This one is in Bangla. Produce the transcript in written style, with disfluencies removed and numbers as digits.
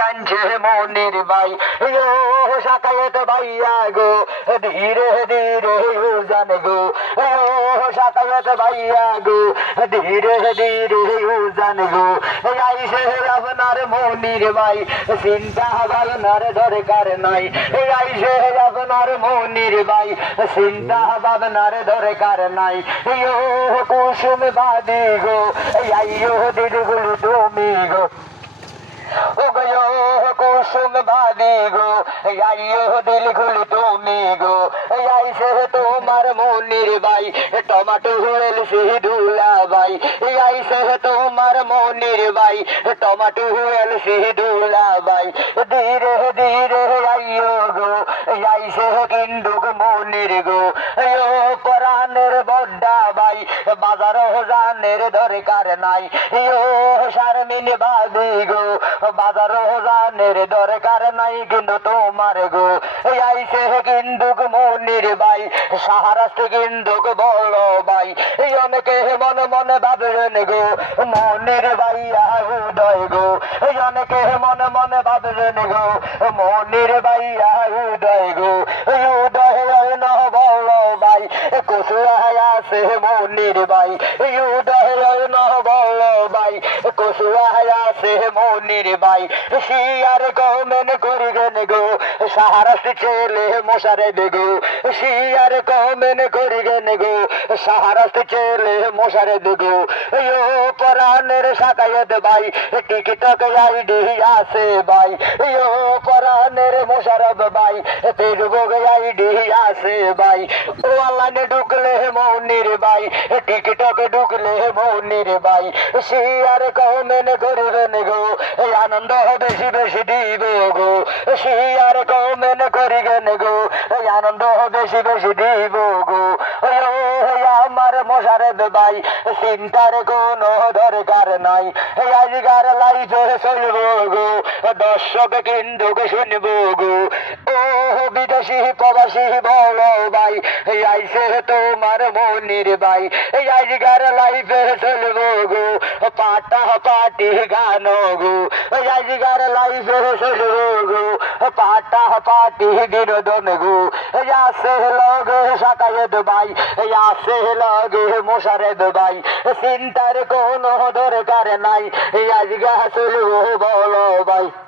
আনছে মনির ভাই ও শাকায়েত ভাইয়া গো ধীরে ধীরে উজান গো ও শাকায়েত ভাইয়া গো ধীরে ধীরে উজান গো আইসে আপনার মনির ভাই চিন্তা ভাবনার দরকার নাই আইসে আপনার মনির ভাই চিন্তা ভাবনার দরকার নাই ও কুসুম বাদি গো আইয়ো দিলগুলো তুমি গো ও গো কুসুম বাদি গো আইয়ো দিলগুলো তুমি গো আইসে তোমার মনির ভাই টমাটো হুয়েল সিধুলা ভাই আইসে তোমার মনির ভাই টমাটো হুয়েল সিধুলা ভাই ধীরে ধীরে আইয়ো গো আইসে কিন্তু মনির গো ও পরাণের বড্ডা ভাই বাজার জানের দরকার নাই ও শারমিন বাদি গো বাজার জানের দরকার নাই কিন্তু তোমার গো আইসে কিন্তু মনির ভাই সাহারাষ্ট্র কিন্তু বলো ভাই অনেকে মনে মনে ভাবলেন গো মনির ভাই উদয় গো অনেকে মনে মনে ভাবলেন গো মনির ভাই উদয় গো উদয় ন বলো ভাই কসুয়া আছে মনির ভাই উদয় ন বলো ভাই কসুয়া আছে মনির ভাই শিয়ার কমেন করিবেন গো সাহারাষ্ট্র ছেলে মশারে দেগো শিয়ার কমেন করিবেন গো সাহারাষ্ট্র ছেলে মশারে দেগো ও পরাণের শাকায়েত ভাই টিকটক আইডি আছে ভাই ও পরাণের মোশারফ ভাই ফেসবুক আইডি আছে ভাই ও অনলাইনে ঢুকলে মনির ভাই টিকটক ঢুকলে মনির ভাই শিয়ার কমেন করিবেন গো আনন্দ বেশি বেশি দিব গো শিয়ার কমেন করিবেন গো আনন্দ বেশি বেশি দিব গো আমার মোশারফ ভাই চিন্তার কোনো দরকার নাই আজকার লাইফে চলব গো দর্শক কিন্তু শুনব গো ও বিদেশি প্রবাসী বলো ভাই আইসে তোমার মনির ভাই আজকার লাইফে চলব গো পাটা পাটি গান গো আজকার লাইফে চলব গো পাটা পাটি বিনোদন গো আসে লগে শাকায়েত ভাই আসে লগে মোশারফ ভাই চিন্তার কোনো দরকার নাই আজকে চলব বলো ভাই।